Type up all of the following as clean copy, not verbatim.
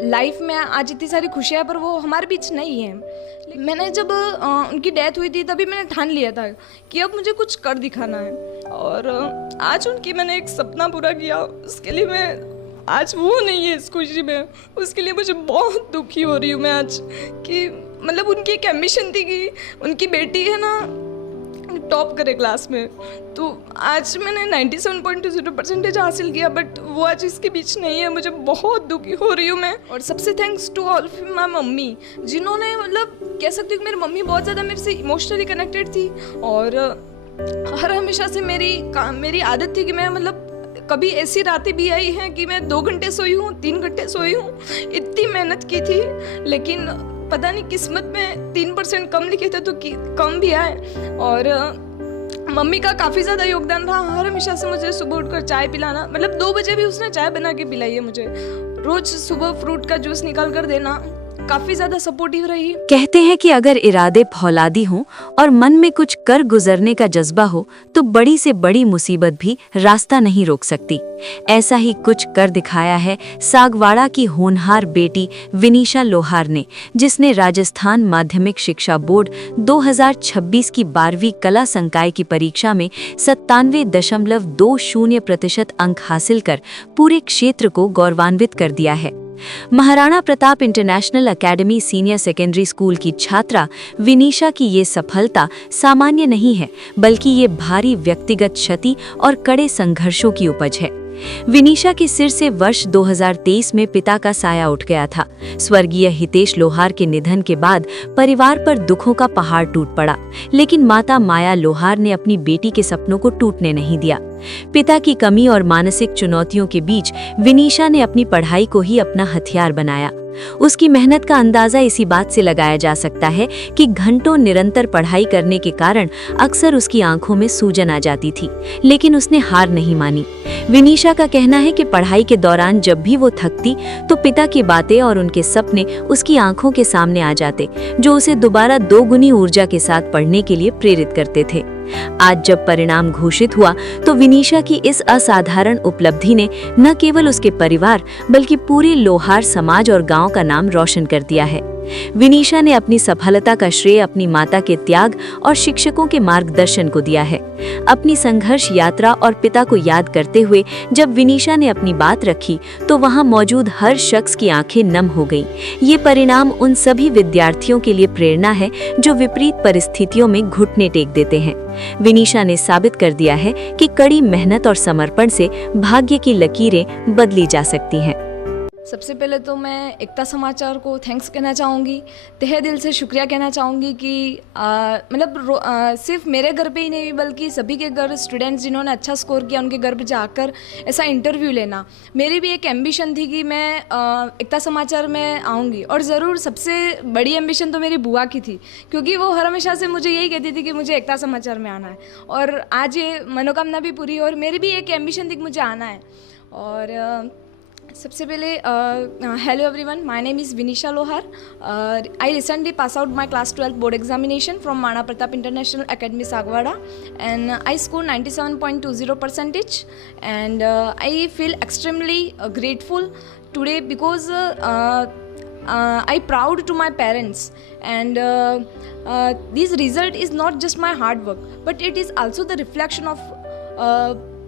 Life में आज इतनी सारी खुशियाँ पर वो हमारे बीच नहीं है। मैंने जब उनकी डेथ हुई थी तभी मैंने ठान लिया था कि अब मुझे कुछ कर दिखाना है, और आज उनकी मैंने एक सपना पूरा किया। उसके लिए मैं आज वो नहीं है इस खुशी में, उसके लिए मुझे बहुत दुखी हो रही हूँ मैं आज। कि मतलब उनकी एक एम्बिशन थी कि उनकी बेटी है ना टॉप करे क्लास में, तो आज मैंने 97.20% हासिल किया, बट वो आज इसके बीच नहीं है। मुझे बहुत दुखी हो रही हूँ मैं। और सबसे thanks to all of my mummy, जिन्होंने मतलब कह सकती हूँ कि मेरी मम्मी बहुत ज़्यादा मेरे से इमोशनली कनेक्टेड थी, और हर हमेशा से मेरी आदत थी कि मैं मतलब कभी ऐसी रातें भी आई हैं कि मैं 2 घंटे सोई हूँ, 3 घंटे सोई हूँ। इतनी मेहनत की थी, लेकिन पता नहीं किस्मत में 3% कम लिखे थे तो कम भी आए। और मम्मी का काफ़ी ज़्यादा योगदान रहा। हर हमेशा से मुझे सुबह उठकर चाय पिलाना, मतलब 2 बजे भी उसने चाय बना के पिलाई है मुझे। रोज़ सुबह फ्रूट का जूस निकाल कर देना, काफ़ी ज़्यादा सपोर्टिव रही। कहते हैं कि अगर इरादे फौलादी हों और मन में कुछ कर गुजरने का जज्बा हो तो बड़ी से बड़ी मुसीबत भी रास्ता नहीं रोक सकती। ऐसा ही कुछ कर दिखाया है सागवाड़ा की होनहार बेटी विनीशा लोहार ने, जिसने राजस्थान माध्यमिक शिक्षा बोर्ड 2026 की 12वीं कला संकाय की परीक्षा में 97.20% अंक हासिल कर पूरे क्षेत्र को गौरवान्वित कर दिया है। Maharana Pratap international academy senior secondary school की छात्रा विनीशा की ये सफलता सामान्य नहीं है, बल्कि ये भारी व्यक्तिगत क्षति और कड़े संघर्षों की उपज है। विनीशा के सिर से वर्ष 2023 में पिता का साया उठ गया था। स्वर्गीय हितेश लोहार के निधन के बाद परिवार पर दुखों का पहाड़ टूट पड़ा, लेकिन माता माया लोहार ने अपनी बेटी के सपनों को टूटने नहीं दिया। पिता की कमी और मानसिक चुनौतियों के बीच विनीशा ने अपनी पढ़ाई को ही अपना हथियार बनाया। उसकी मेहनत का अंदाजा इसी बात से लगाया जा सकता है कि घंटों निरंतर पढ़ाई करने के कारण अक्सर उसकी आंखों में सूजन आ जाती थी, लेकिन उसने हार नहीं मानी। विनीशा का कहना है कि पढ़ाई के दौरान जब भी वो थकती तो पिता की बातें और उनके सपने उसकी आंखों के सामने आ जाते, जो उसे दोबारा 2 गुनी ऊर्जा के साथ पढ़ने के लिए प्रेरित करते थे। आज जब परिणाम घोषित हुआ तो विनीशा की इस असाधारण उपलब्धि ने न केवल उसके परिवार बल्कि पूरे लोहार समाज और गांव का नाम रोशन कर दिया है। विनीशा ने अपनी सफलता का श्रेय अपनी माता के त्याग और शिक्षकों के मार्गदर्शन को दिया है। अपनी संघर्ष यात्रा और पिता को याद करते हुए जब विनीशा ने अपनी बात रखी तो वहां मौजूद हर शख्स की आंखें नम हो गईं। ये परिणाम उन सभी विद्यार्थियों के लिए प्रेरणा है जो विपरीत परिस्थितियों में घुटने टेक देते हैं। विनीशा ने साबित कर दिया है कि कड़ी मेहनत और समर्पण से भाग्य की लकीरें बदली जा सकती हैं। सबसे पहले तो मैं एकता समाचार को थैंक्स कहना चाहूँगी, तहे दिल से शुक्रिया कहना चाहूँगी कि सिर्फ मेरे घर पे ही नहीं बल्कि सभी के घर स्टूडेंट्स जिन्होंने अच्छा स्कोर किया उनके घर पे जाकर ऐसा इंटरव्यू लेना। मेरी भी एक एम्बिशन थी कि मैं एकता समाचार में आऊँगी, और ज़रूर सबसे बड़ी एम्बिशन तो मेरी बुआ की थी, क्योंकि वो हर हमेशा से मुझे यही कहती थी कि मुझे एकता समाचार में आना है, और आज ये मनोकामना भी पूरी। और मेरी भी एक एम्बिशन थी कि मुझे आना है। और सबसे पहले hello everyone, my name is Vinisha Lohar. I recently pass out my class 12th board examination from Maharana Pratap international academy Sagwara, and I scored 97.20%, and I feel extremely grateful today because I proud to my parents, and this result is not just my hard work, but it is also the reflection of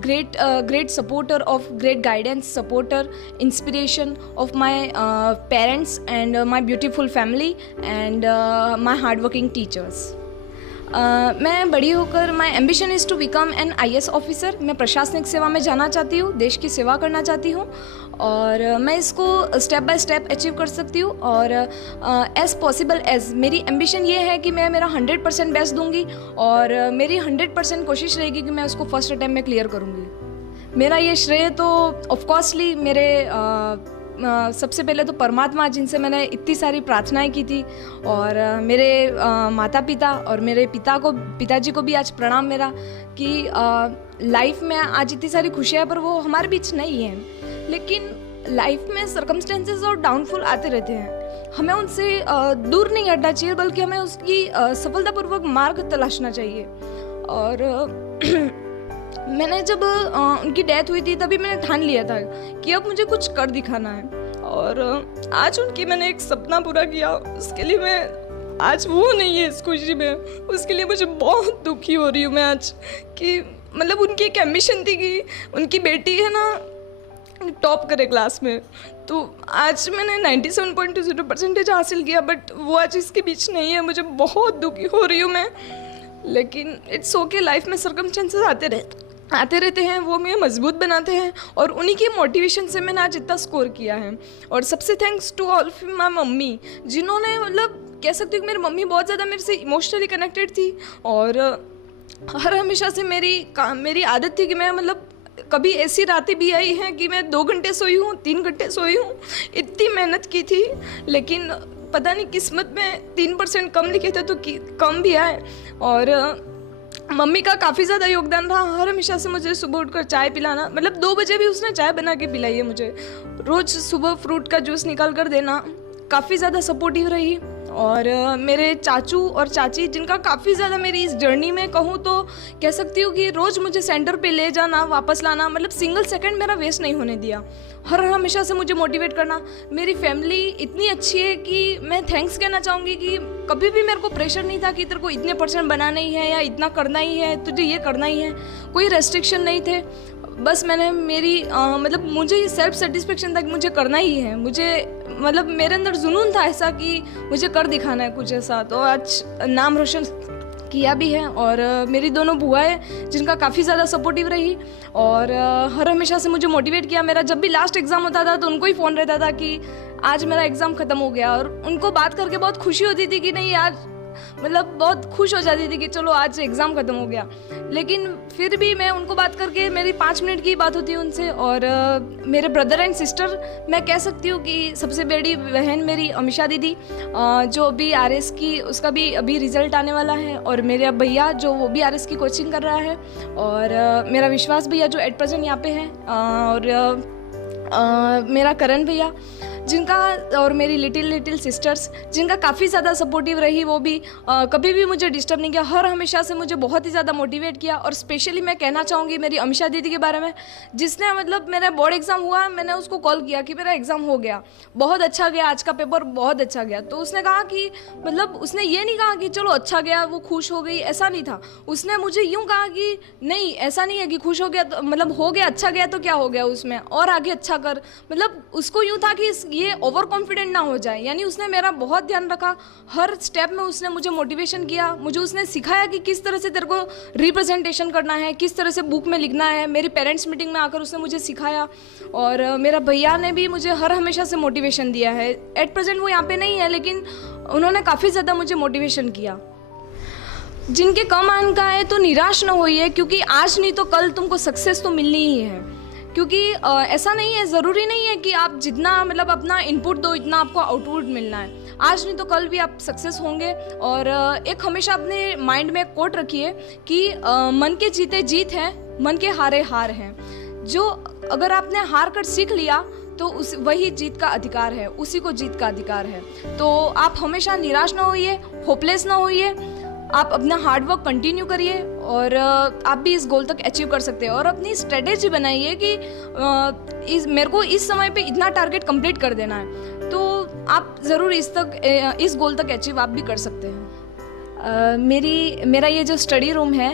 great supporter, of great guidance, supporter, inspiration of my parents and my beautiful family and my hardworking teachers. मैं बड़ी होकर my ambition is to become an IAS officer. मैं प्रशासनिक सेवा में जाना चाहती हूँ, देश की सेवा करना चाहती हूँ, और मैं इसको स्टेप बाय स्टेप अचीव कर सकती हूँ। और एज़ पॉसिबल एज़ मेरी एम्बिशन ये है कि मैं मेरा 100% बेस्ट दूँगी, और मेरी 100% कोशिश रहेगी कि मैं उसको फर्स्ट अटैम्प्ट में क्लियर करूँगी। मेरा ये श्रेय तो ऑफकोर्सली मेरे सबसे पहले तो परमात्मा, जिनसे मैंने इतनी सारी प्रार्थनाएं की थी, और मेरे माता पिता और मेरे पिताजी को भी आज प्रणाम मेरा कि लाइफ में आज इतनी सारी खुशियाँ पर वो हमारे बीच नहीं है। लेकिन लाइफ में सर्कमस्टेंसेस और डाउनफॉल आते रहते हैं, हमें उनसे दूर नहीं हटना चाहिए, बल्कि हमें उसकी सफलतापूर्वक मार्ग तलाशना चाहिए। और मैंने जब उनकी डेथ हुई थी तभी मैंने ठान लिया था कि अब मुझे कुछ कर दिखाना है, और आज उनकी मैंने एक सपना पूरा किया, उसके लिए मैं आज वो नहीं है इस खुशी में, उसके लिए मुझे बहुत दुखी हो रही हूँ मैं आज कि मतलब उनकी एक एम्बिशन थी कि उनकी बेटी है ना टॉप करे क्लास में, तो आज मैंने 97.20% हासिल किया, बट वो आज इसके बीच नहीं है। मुझे बहुत दुखी हो रही हूँ मैं, लेकिन इट्स ओके, लाइफ में सर्कमस्टेंसेस आते रहते हैं, वो मुझे मजबूत बनाते हैं और उन्हीं की मोटिवेशन से मैंने आज इतना स्कोर किया है। और सबसे thanks to all my mummy, जिन्होंने मतलब कह सकती हूँ कि मेरी मम्मी बहुत ज़्यादा मेरे से इमोशनली कनेक्टेड थी और हर हमेशा से मेरी आदत थी कि मैं मतलब कभी ऐसी रातें भी आई हैं कि मैं 2 घंटे सोई हूँ, 3 घंटे सोई हूँ, इतनी मेहनत की थी, लेकिन पता नहीं किस्मत में 3% कम लिखे थे तो कम भी आए। और मम्मी का काफ़ी ज़्यादा योगदान रहा, हर हमेशा से मुझे सुबह उठकर चाय पिलाना, मतलब 2 बजे भी उसने चाय बना के पिलाई है मुझे, रोज़ सुबह फ्रूट का जूस निकाल कर देना, काफ़ी ज़्यादा सपोर्टिव रही। और मेरे चाचू और चाची, जिनका काफ़ी ज़्यादा मेरी इस जर्नी में कहूँ तो कह सकती हूँ कि रोज़ मुझे सेंटर पे ले जाना, वापस लाना, मतलब सिंगल सेकंड मेरा वेस्ट नहीं होने दिया, हर हमेशा से मुझे मोटिवेट करना। मेरी फैमिली इतनी अच्छी है कि मैं थैंक्स कहना चाहूँगी कि कभी भी मेरे को प्रेशर नहीं था कि तेरे को इतने % बनाना ही है या इतना करना ही है, तुझे ये करना ही है, कोई रेस्ट्रिक्शन नहीं थे। बस मैंने मतलब मुझे सेल्फ सेटिस्फेक्शन था कि मुझे करना ही है, मुझे मतलब मेरे अंदर जुनून था ऐसा कि मुझे कर दिखाना है कुछ ऐसा, तो आज नाम रोशन किया भी है। और मेरी दोनों बुआएं जिनका काफ़ी ज़्यादा सपोर्टिव रही और हर हमेशा से मुझे मोटिवेट किया। मेरा जब भी लास्ट एग्ज़ाम होता था तो उनको ही फ़ोन रहता था कि आज मेरा एग्ज़ाम ख़त्म हो गया, और उनको बात करके बहुत खुशी होती थी कि नहीं आज मतलब बहुत खुश हो जाती थी कि चलो आज एग्ज़ाम ख़त्म हो गया। लेकिन फिर भी मैं उनको बात करके, मेरी 5 मिनट की बात होती है उनसे। और मेरे ब्रदर एंड सिस्टर, मैं कह सकती हूँ कि सबसे बड़ी बहन मेरी अमीशा दीदी, जो अभी RS की उसका भी अभी रिज़ल्ट आने वाला है, और मेरे भैया जो वो भी RS की कोचिंग कर रहा है, और मेरा विश्वास भैया जो एट प्रेजेंट यहाँ पे हैं, और मेरा करण भैया जिनका, और मेरी लिटिल सिस्टर्स जिनका काफ़ी ज़्यादा सपोर्टिव रही, वो भी कभी भी मुझे डिस्टर्ब नहीं किया, हर हमेशा से मुझे बहुत ही ज़्यादा मोटिवेट किया। और स्पेशली मैं कहना चाहूँगी मेरी अमीशा दीदी के बारे में, जिसने मतलब मेरा बोर्ड एग्ज़ाम हुआ, मैंने उसको कॉल किया कि मेरा एग्ज़ाम हो गया, बहुत अच्छा गया, आज का पेपर बहुत अच्छा गया, तो उसने कहा कि मतलब उसने ये नहीं कहा कि चलो अच्छा गया, वो खुश हो गई, ऐसा नहीं था। उसने मुझे यूँ कहा कि नहीं, ऐसा नहीं है कि खुश हो गया तो मतलब हो गया, अच्छा गया तो क्या हो गया उसमें, और आगे अच्छा कर, मतलब उसको यूँ था कि ये ओवर कॉन्फिडेंट ना हो जाए। यानी उसने मेरा बहुत ध्यान रखा, हर स्टेप में उसने मुझे मोटिवेशन किया, मुझे उसने सिखाया कि किस तरह से तेरे को रिप्रेजेंटेशन करना है, किस तरह से बुक में लिखना है। मेरी पेरेंट्स मीटिंग में आकर उसने मुझे सिखाया। और मेरा भैया ने भी मुझे हर हमेशा से मोटिवेशन दिया है। एट प्रेजेंट वो यहाँ पे नहीं है, लेकिन उन्होंने काफ़ी ज़्यादा मुझे मोटिवेशन किया। जिनके कम अंक आए तो निराश ना होइए, क्योंकि आज नहीं तो कल तुमको सक्सेस तो मिलनी ही है। क्योंकि ऐसा नहीं है, ज़रूरी नहीं है कि आप जितना मतलब अपना इनपुट दो इतना आपको आउटपुट मिलना है। आज नहीं तो कल भी आप सक्सेस होंगे। और एक हमेशा अपने माइंड में एक कोट रखिए कि मन के जीते जीत है, मन के हारे हार हैं। जो अगर आपने हार कर सीख लिया तो वही जीत का अधिकार है, उसी को जीत का अधिकार है। तो आप हमेशा निराश ना होइए, होपलेस ना होइए, आप अपना हार्डवर्क कंटिन्यू करिए और आप भी इस गोल तक अचीव कर सकते हैं। और अपनी स्ट्रेटेजी बनाइए कि मेरे को इस समय पे इतना टारगेट कंप्लीट कर देना है, तो आप ज़रूर इस गोल तक अचीव आप भी कर सकते हैं। मेरा ये जो स्टडी रूम है,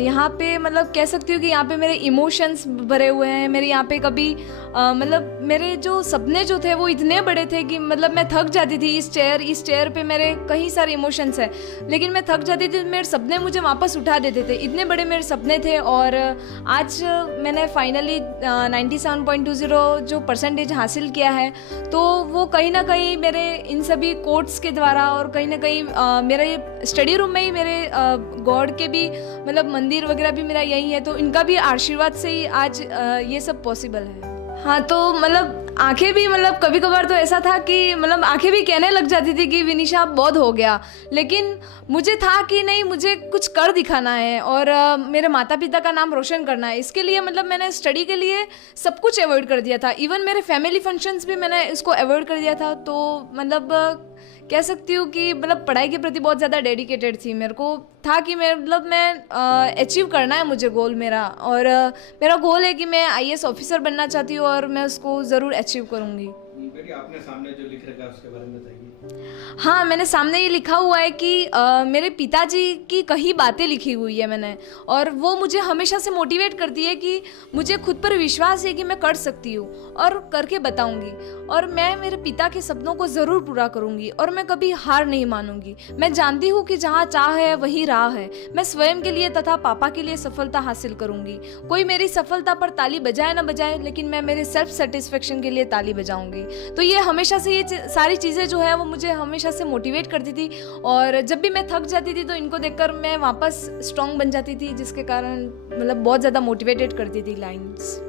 यहाँ पे मतलब कह सकती हूँ कि यहाँ पे मेरे इमोशंस भरे हुए हैं। मेरे यहाँ पे कभी मतलब मेरे जो सपने जो थे वो इतने बड़े थे कि मतलब मैं थक जाती थी। इस चेयर पे मेरे कई सारे इमोशंस हैं, लेकिन मैं थक जाती थी, मेरे सपने मुझे वापस उठा देते थे, इतने बड़े मेरे सपने थे। और आज मैंने फाइनली 97.20 जो % हासिल किया है, तो वो कहीं ना कहीं मेरे इन सभी कोट्स के द्वारा, और कहीं ना कहीं मेरे स्टडी रूम में ही मेरे गॉड के भी मतलब मंदिर वगैरह भी मेरा यही है, तो इनका भी आशीर्वाद से ही आज ये सब पॉसिबल है। हाँ, तो मतलब आंखें भी मतलब कभी कभार तो ऐसा था कि मतलब आंखें भी कहने लग जाती थी कि विनीशा बहुत हो गया, लेकिन मुझे था कि नहीं, मुझे कुछ कर दिखाना है और मेरे माता पिता का नाम रोशन करना है। इसके लिए मतलब मैंने स्टडी के लिए सब कुछ अवॉइड कर दिया था, इवन मेरे फैमिली फंक्शंस भी मैंने इसको अवॉइड कर दिया था। तो मतलब कह सकती हूँ कि मतलब पढ़ाई के प्रति बहुत ज़्यादा डेडिकेटेड थी। मेरे को था कि मैं अचीव करना है मुझे गोल मेरा, और मेरा गोल है कि मैं IAS ऑफिसर बनना चाहती हूँ और मैं उसको ज़रूर अचीव करूँगी। बेटी आपने सामने जो लिख रखा है उसके बारे में बताइए। हाँ, मैंने सामने ये लिखा हुआ है कि मेरे पिताजी की कई बातें लिखी हुई है मैंने, और वो मुझे हमेशा से मोटिवेट करती है कि मुझे खुद पर विश्वास है कि मैं कर सकती हूँ और करके बताऊँगी, और मैं मेरे पिता के सपनों को ज़रूर पूरा करूँगी और मैं कभी हार नहीं मानूंगी। मैं जानती हूँ कि जहाँ चाह है वहीं राह है। मैं स्वयं के लिए तथा पापा के लिए सफलता हासिल करूँगी। कोई मेरी सफलता पर ताली बजाए ना बजाए, लेकिन मैं मेरे सेल्फ सेटिस्फेक्शन के लिए ताली बजाऊंगी। तो ये हमेशा से ये सारी चीज़ें जो है वो मुझे हमेशा से मोटिवेट करती थी, और जब भी मैं थक जाती थी तो इनको देखकर मैं वापस स्ट्रांग बन जाती थी, जिसके कारण मतलब बहुत ज़्यादा मोटिवेटेड करती थी लाइन्स।